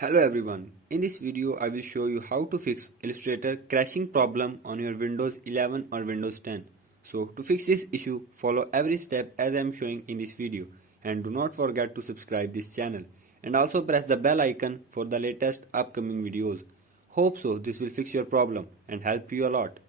Hello everyone, in this video I will show you how to fix Illustrator crashing problem on your Windows 11 or Windows 10. So to fix this issue, follow every step as I am showing in this video, and do not forget to subscribe this channel and also press the bell icon for the latest upcoming videos. Hope so this will fix your problem and help you a lot.